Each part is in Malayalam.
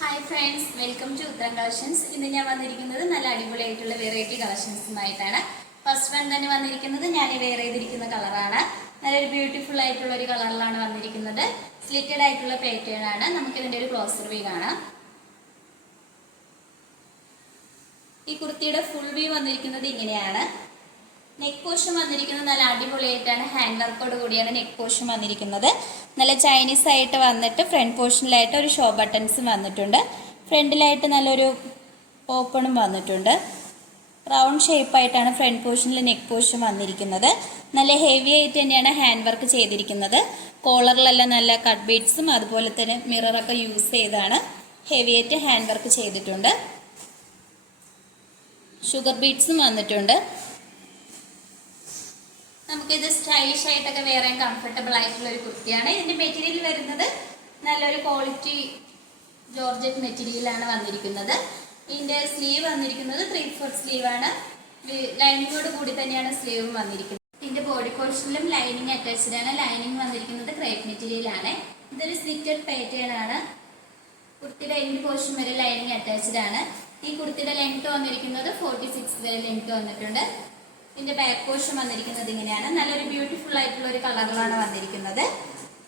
ഹായ് ഫ്രണ്ട്സ്, വെൽക്കം ടു ഉത്തരം കളക്ഷൻസ്. ഇന്ന് ഞാൻ വന്നിരിക്കുന്നത് നല്ല അടിപൊളിയായിട്ടുള്ള വെറൈറ്റി കളക്ഷൻസുമായിട്ടാണ്. ഫസ്റ്റ് വൺ തന്നെ വന്നിരിക്കുന്നത് ഞാൻ വെയർ ചെയ്തിരിക്കുന്ന കളറാണ്. നല്ലൊരു ബ്യൂട്ടിഫുൾ ആയിട്ടുള്ള ഒരു കളറിലാണ് വന്നിരിക്കുന്നത്. സ്ലിറ്റഡ് ആയിട്ടുള്ള പാറ്റേൺ ആണ്. നമുക്ക് ഇതിന്റെ ഒരു ക്ലോസർ വ്യൂ കാണാം. ഈ കുർത്തിയുടെ ഫുൾ വ്യൂ വന്നിരിക്കുന്നത് ഇങ്ങനെയാണ്. നെക്ക് പോർഷൻ വന്നിരിക്കുന്നത് നല്ല അടിപൊളിയായിട്ടാണ്. ഹാൻഡ് വർക്കോട് കൂടിയാണ് നെക്ക് പോർഷൻ വന്നിരിക്കുന്നത്. നല്ല ചൈനീസ് ആയിട്ട് വന്നിട്ട് ഫ്രണ്ട് പോർഷനിലായിട്ട് ഒരു ഷോ ബട്ടൺസും വന്നിട്ടുണ്ട്. ഫ്രണ്ടിലായിട്ട് നല്ലൊരു ഓപ്പണും വന്നിട്ടുണ്ട്. റൗണ്ട് ഷേപ്പായിട്ടാണ് ഫ്രണ്ട് പോർഷനിൽ നെക്ക് പോർഷൻ വന്നിരിക്കുന്നത്. നല്ല ഹെവി ആയിട്ട് തന്നെയാണ് ഹാൻഡ് വർക്ക് ചെയ്തിരിക്കുന്നത്. കോളറിലെല്ലാം നല്ല കട്ട് ബീഡ്സും അതുപോലെ തന്നെ മിററൊക്കെ യൂസ് ചെയ്താണ് ഹെവി ആയിട്ട് ഹാൻഡ് വർക്ക് ചെയ്തിട്ടുണ്ട്. ഷുഗർ ബീഡ്സും വന്നിട്ടുണ്ട്. നമുക്കിത് സ്റ്റൈലിഷ് ആയിട്ടൊക്കെ വെയർ ചെയ്യാൻ കംഫർട്ടബിൾ ആയിട്ടുള്ള ഒരു കുർത്തിയാണ്. ഇതിന്റെ മെറ്റീരിയൽ വരുന്നത് നല്ലൊരു ക്വാളിറ്റി ജോർജറ്റ് മെറ്റീരിയലാണ് വന്നിരിക്കുന്നത്. ഇതിന്റെ സ്ലീവ് വന്നിരിക്കുന്നത് 3/4 സ്ലീവ് ആണ്. ലൈനിങ്ങോട് കൂടി തന്നെയാണ് സ്ലീവും വന്നിരിക്കുന്നത്. ഇതിന്റെ ബോഡി പോർഷനിലും ലൈനിങ് അറ്റാച്ച്ഡ് ആണ്. ലൈനിങ് വന്നിരിക്കുന്നത് ക്രേപ്പ് മെറ്റീരിയൽ ആണ്. ഇതൊരു സ്ലിറ്റഡ് പാറ്റേൺ ആണ്. കുർത്തിയുടെ എൻഡ് പോർഷൻ വരെ ലൈനിങ് അറ്റാച്ച്ഡ് ആണ്. ഈ കുർത്തിയുടെ ലെങ്ത് വന്നിരിക്കുന്നത് 46 വരെ ലെങ്ത് വന്നിട്ടുണ്ട്. ഇതിന്റെ ബാക്ക് പോർഷൻ വന്നിരിക്കുന്നത് ഇങ്ങനെയാണ്. നല്ലൊരു ബ്യൂട്ടിഫുൾ ആയിട്ടുള്ള ഒരു കളറിലാണ് വന്നിരിക്കുന്നത്.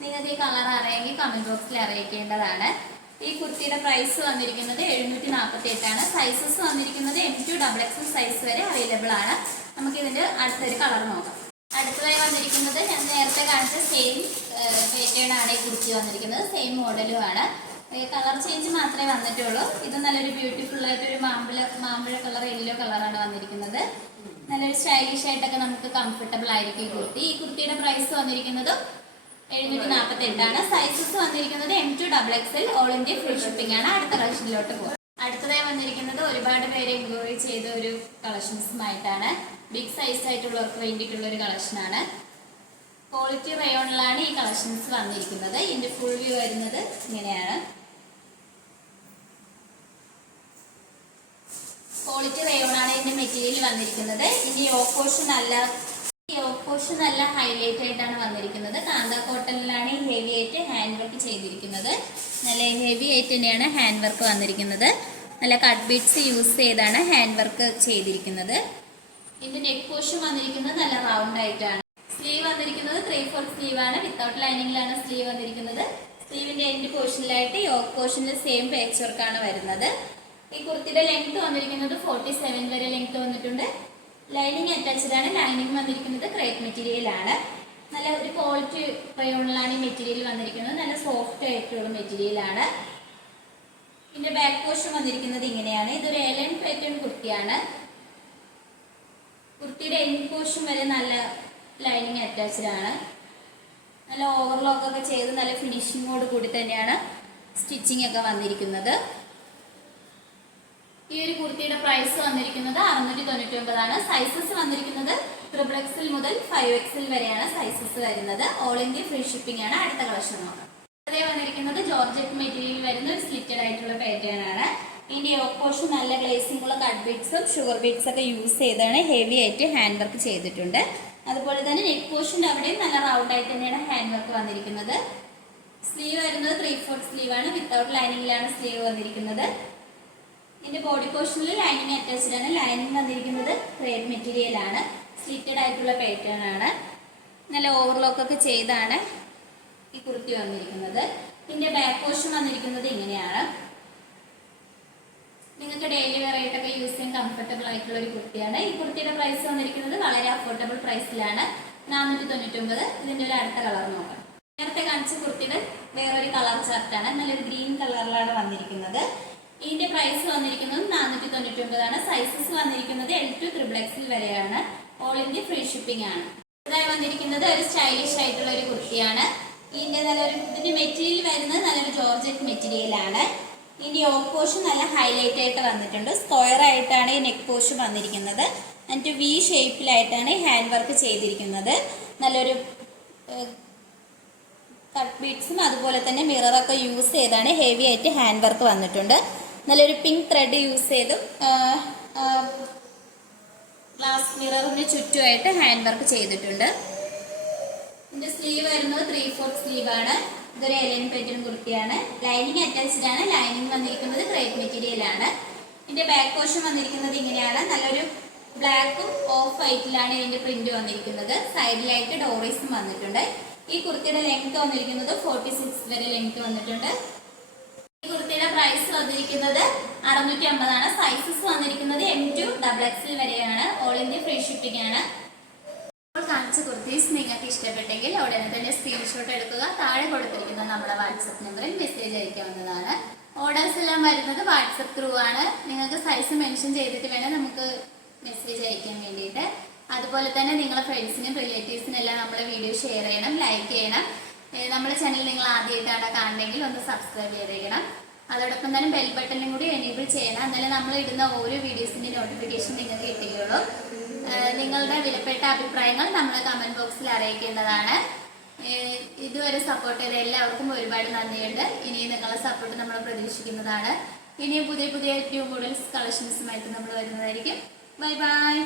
നിങ്ങൾക്ക് ഈ കളർ അറിയാമെങ്കിൽ കമന്റ് ബോക്സിൽ അറിയിക്കേണ്ടതാണ്. ഈ കുർത്തിയുടെ പ്രൈസ് വന്നിരിക്കുന്നത് 748 ആണ്. സൈസസ് വന്നിരിക്കുന്നത് M2XXL സൈസ് വരെ അവൈലബിൾ ആണ്. നമുക്ക് ഇതിന്റെ അടുത്തൊരു കളർ നോക്കാം. അടുത്തതായി വന്നിരിക്കുന്നത് ഞാൻ നേരത്തെ കാണിച്ച സെയിം പാറ്റേൺ ആണ് ഈ കുർത്തി വന്നിരിക്കുന്നത്. സെയിം മോഡലും ആണ്. കളർ ചേഞ്ച് മാത്രമേ വന്നിട്ടുള്ളൂ. ഇത് നല്ലൊരു ബ്യൂട്ടിഫുൾ ആയിട്ടൊരു മാമ്പഴ കളർ യെല്ലോ കളറാണ് വന്നിരിക്കുന്നത്. നല്ലൊരു സ്റ്റൈലിഷ് ആയിട്ടൊക്കെ നമുക്ക് കംഫർട്ടബിൾ ആയിരിക്കും ഈ കുർത്തി. ഈ കുർത്തിയുടെ പ്രൈസ് വന്നിരിക്കുന്നത് 748 ആണ്. സൈസസ് വന്നിരിക്കുന്നത് M2XXL all India free shipping ആണ്. അടുത്ത കളക്ഷനിലോട്ട് പോകും. അടുത്തതായി വന്നിരിക്കുന്നത് ഒരുപാട് പേര് എൻക്വയറി ചെയ്ത ഒരു കളക്ഷൻസുമായിട്ടാണ്. ബിഗ് സൈസ് ആയിട്ടുള്ളവർക്ക് വേണ്ടിയിട്ടുള്ള ഒരു കളക്ഷനാണ്. ക്വാളിറ്റി റയോണിലാണ് ഈ കളക്ഷൻസ് വന്നിരിക്കുന്നത്. ഇതിന്റെ ഫുൾ വ്യൂ വരുന്നത് ഇങ്ങനെയാണ്. ക്വാളിറ്റി റയോണാണ് ഇതിന്റെ മെറ്റീരിയൽ വന്നിരിക്കുന്നത്. ഇതിന്റെ യോക്ക് പോർഷൻ നല്ല ഹൈലൈറ്റ് ആയിട്ടാണ് വന്നിരിക്കുന്നത്. കാന്ത കോട്ടണിലാണ് ഈ ഹെവി ആയിട്ട് ഹാൻഡ് വർക്ക് ചെയ്തിരിക്കുന്നത്. നല്ല ഹെവി ആയിട്ട് തന്നെയാണ് ഹാൻഡ് വർക്ക് വന്നിരിക്കുന്നത്. നല്ല കട്ട് ബീഡ്സ് യൂസ് ചെയ്താണ് ഹാൻഡ് വർക്ക് ചെയ്തിരിക്കുന്നത്. ഇതിന്റെ നെക്ക് പോർഷൻ വന്നിരിക്കുന്നത് നല്ല റൗണ്ട് ആയിട്ടാണ്. സ്ലീവ് വന്നിരിക്കുന്നത് 3/4 സ്ലീവ് ആണ്. വിത്തൗട്ട് ലൈനിങ്ങിലാണ് സ്ലീവ് വന്നിരിക്കുന്നത്. സ്ലീവിന്റെ എൻഡ് പോർഷനിലായിട്ട് യോക്ക് പോർഷനിൽ സെയിം പാച്ച് വർക്കാണ് വരുന്നത്. ഈ കുർത്തിയുടെ ലെങ്ത് വന്നിരിക്കുന്നത് 47 വരെ ലെങ്ത് വന്നിട്ടുണ്ട്. ലൈനിങ് അറ്റാച്ച്ഡ് ആണ്. ലൈനിങ് വന്നിരിക്കുന്നത് ക്രേപ്പ് മെറ്റീരിയൽ ആണ്. നല്ല ഒരു ക്വാളിറ്റി റയോണിലാണ് ഈ മെറ്റീരിയൽ വന്നിരിക്കുന്നത്. നല്ല സോഫ്റ്റ് ആയിട്ടുള്ള മെറ്റീരിയൽ ആണ്. ഇതിന്റെ ബാക്ക് പോർഷൻ വന്നിരിക്കുന്നത് ഇങ്ങനെയാണ്. ഇതൊരു എലൻ പാറ്റേൺ കുർത്തിയാണ്. കുർത്തിയുടെ എൻഡ് പോർഷൻ വരെ നല്ല ലൈനിങ് അറ്റാച്ച്ഡ് ആണ്. നല്ല ഓവർലോക്ക് ഒക്കെ ചെയ്ത് നല്ല ഫിനിഷിങ്ങോട് കൂടി തന്നെയാണ് സ്റ്റിച്ചിങ് ഒക്കെ വന്നിരിക്കുന്നത്. ഈ ഒരു കുർത്തിയുടെ പ്രൈസ് വന്നിരിക്കുന്നത് 699 ആണ്. സൈസസ് വന്നിരിക്കുന്നത് XXL മുതൽ 5XL വരെയാണ് സൈസസ് വരുന്നത്. ഓൾ ഇന്ത്യ ഫ്രീ ഷിപ്പിംഗ് ആണ്. അടുത്ത കളക്ഷൻ നോക്കാം. അതേ വന്നിരിക്കുന്നത് ജോർജറ്റ് മെറ്റീരിയൽ വരുന്ന ഒരു സ്ലിറ്റഡ് ആയിട്ടുള്ള പാറ്റേൺ ആണ്. ഇതിന്റെ യോക്ക് പോർഷൻ നല്ല ഗ്ലേസിംഗ് ഉള്ള കട്ട് ബീഡ്സും ഷുഗർ ബീഡ്സ് ഒക്കെ യൂസ് ചെയ്താണ് ഹെവി ആയിട്ട് ഹാൻഡ് വർക്ക് ചെയ്തിട്ടുണ്ട്. അതുപോലെ തന്നെ നെക്ക് പോർഷൻ്റെ അവിടെയും നല്ല റൗണ്ട് ആയിട്ട് തന്നെയാണ് ഹാൻഡ് വർക്ക് വന്നിരിക്കുന്നത്. സ്ലീവ് വരുന്നത് 3/4 സ്ലീവ് ആണ്. വിത്തൗട്ട് ലൈനിങ്ങിലാണ് സ്ലീവ് വന്നിരിക്കുന്നത്. ഇതിന്റെ ബോഡി പോർഷനിൽ ലൈനിങ് അറ്റാച്ച്ഡ് ആണ്. ലൈനിങ് വന്നിരിക്കുന്നത് ക്രേപ്പ് മെറ്റീരിയൽ ആണ്. സ്ലിറ്റഡ് ആയിട്ടുള്ള പാറ്റേൺ ആണ്. നല്ല ഓവർലോക്ക് ഒക്കെ ചെയ്താണ് ഈ കുർത്തി വന്നിരിക്കുന്നത്. ഇതിന്റെ ബാക്ക് പോർഷൻ വന്നിരിക്കുന്നത് ഇങ്ങനെയാണ്. നിങ്ങൾക്ക് ഡെയിലി വെയർ ആയിട്ടൊക്കെ യൂസ് ചെയ്യാൻ കംഫർട്ടബിൾ ആയിട്ടുള്ള ഒരു കുർത്തിയാണ്. ഈ കുർത്തിയുടെ പ്രൈസ് വന്നിരിക്കുന്നത് വളരെ അഫോർഡബിൾ പ്രൈസിലാണ്. 499. ഇതിന്റെ ഒരു അടുത്ത കളർ നോക്കാം. നേരത്തെ കാണിച്ച കുർത്തിയുടെ വേറൊരു കളർ ചാർട്ടാണ്. നല്ലൊരു ഗ്രീൻ കളറിലാണ് വന്നിരിക്കുന്നത്. ഇതിന്റെ പ്രൈസ് വന്നിരിക്കുന്നത് 499 ആണ്. സൈസസ് വന്നിരിക്കുന്നത് L2XXL വരെയാണ്. ഓൾ ഇന്ത്യ ഫ്രീ ഷിപ്പിംഗ് ആണ്. ഇതായി വന്നിരിക്കുന്നത് ഒരു സ്റ്റൈലിഷ് ആയിട്ടുള്ള ഒരു കുർത്തിയാണ്. ഇതിന്റെ മെറ്റീരിയൽ വരുന്നത് നല്ലൊരു ജോർജറ്റ് മെറ്റീരിയൽ ആണ്. ഇതിന്റെ യോക്ക് പോർഷൻ നല്ല ഹൈലൈറ്റ് ആയിട്ട് വന്നിട്ടുണ്ട്. സ്ക്വയർ ആയിട്ടാണ് ഈ നെക്ക് പോർഷൻ വന്നിരിക്കുന്നത്. എന്നിട്ട് V ഷേപ്പിലായിട്ടാണ് ഈ ഹാൻഡ് വർക്ക് ചെയ്തിരിക്കുന്നത്. നല്ലൊരു കട്ട് ബീഡ്സും അതുപോലെ തന്നെ മിററൊക്കെ യൂസ് ചെയ്താണ് ഹെവി ആയിട്ട് ഹാൻഡ് വർക്ക് വന്നിട്ടുണ്ട്. നല്ലൊരു പിങ്ക് ത്രെഡ് യൂസ് ചെയ്ത് ഗ്ലാസ് മിററിന് ചുറ്റുമായിട്ട് ഹാൻഡ് വർക്ക് ചെയ്തിട്ടുണ്ട്. ഇതിന്റെ സ്ലീവ് വരുന്നത് 3/4 സ്ലീവ് ആണ്. ഇതൊരു എലൈൻ പാറ്റേൺ കുർത്തിയാണ്. ലൈനിങ് അറ്റാച്ച്ഡ് ആണ്. ലൈനിങ് വന്നിരിക്കുന്നത് ക്രേപ്പ് മെറ്റീരിയൽ ആണ്. ഇതിന്റെ ബാക്ക് പോർഷൻ വന്നിരിക്കുന്നത് ഇങ്ങനെയാണ്. നല്ലൊരു ബ്ലാക്കും ഓഫ് വൈറ്റിലാണ് ഇതിന്റെ പ്രിന്റ് വന്നിരിക്കുന്നത്. സൈഡിലായിട്ട് ഡോറീസും വന്നിട്ടുണ്ട്. ഈ കുർത്തിയുടെ ലെങ്ത് വന്നിരിക്കുന്നത് 46 വരെ ലെങ്ത് വന്നിട്ടുണ്ട്. ഈ കുർത്തിയുടെ പ്രൈസ് വന്നിരിക്കുന്നത് 650 ആണ്. സൈസസ് വന്നിരിക്കുന്നത് M2 XXL വരെയാണ്. ഓൾ ഇന്ത്യ ഫ്രീ ഷിപ്പിംഗ് ആണ്. കാണിച്ച കുർത്തീസ് നിങ്ങൾക്ക് ഇഷ്ടപ്പെട്ടെങ്കിൽ ഉടനെ തന്നെ സ്ക്രീൻഷോട്ട് എടുക്കുക. താഴെ കൊടുത്തിരിക്കുന്ന നമ്മുടെ വാട്സപ്പ് നമ്പറിൽ മെസ്സേജ് അയക്കാവുന്നതാണ്. ഓർഡേഴ്സ് എല്ലാം വരുന്നത് വാട്സപ്പ് ത്രൂ ആണ്. നിങ്ങൾക്ക് സൈസ് മെൻഷൻ ചെയ്തിട്ട് വേണം നമുക്ക് മെസ്സേജ് അയക്കാൻ വേണ്ടിയിട്ട്. അതുപോലെ തന്നെ നിങ്ങളുടെ ഫ്രണ്ട്സിനും റിലേറ്റീവ്സിനും എല്ലാം നമ്മളെ വീഡിയോ ഷെയർ ചെയ്യണം, ലൈക്ക് ചെയ്യണം. നമ്മുടെ ചാനൽ നിങ്ങൾ ആദ്യമായിട്ടാണ് കാണണമെങ്കിൽ ഒന്ന് സബ്സ്ക്രൈബ് ചെയ്തേക്കണം. അതോടൊപ്പം തന്നെ ബെൽ ബട്ടണും കൂടി എനേബിൾ ചെയ്യണം. എന്നാലും നമ്മൾ ഇടുന്ന ഓരോ വീഡിയോസിന്റെ നോട്ടിഫിക്കേഷൻ നിങ്ങൾക്ക് കിട്ടുകയുള്ളൂ. നിങ്ങളുടെ വിലപ്പെട്ട അഭിപ്രായങ്ങൾ നമ്മൾ കമന്റ് ബോക്സിൽ അറിയിക്കേണ്ടതാണ്. ഇതുവരെ സപ്പോർട്ട് ചെയ്ത എല്ലാവർക്കും ഒരുപാട് നന്ദിയുണ്ട്. ഇനിയും നിങ്ങളുടെ സപ്പോർട്ട് നമ്മൾ പ്രതീക്ഷിക്കുന്നതാണ്. ഇനിയും പുതിയ പുതിയ ന്യൂ മോഡൽസ് കളക്ഷൻസുമായിട്ട് നമ്മൾ വരുന്നതായിരിക്കും. Bye bye.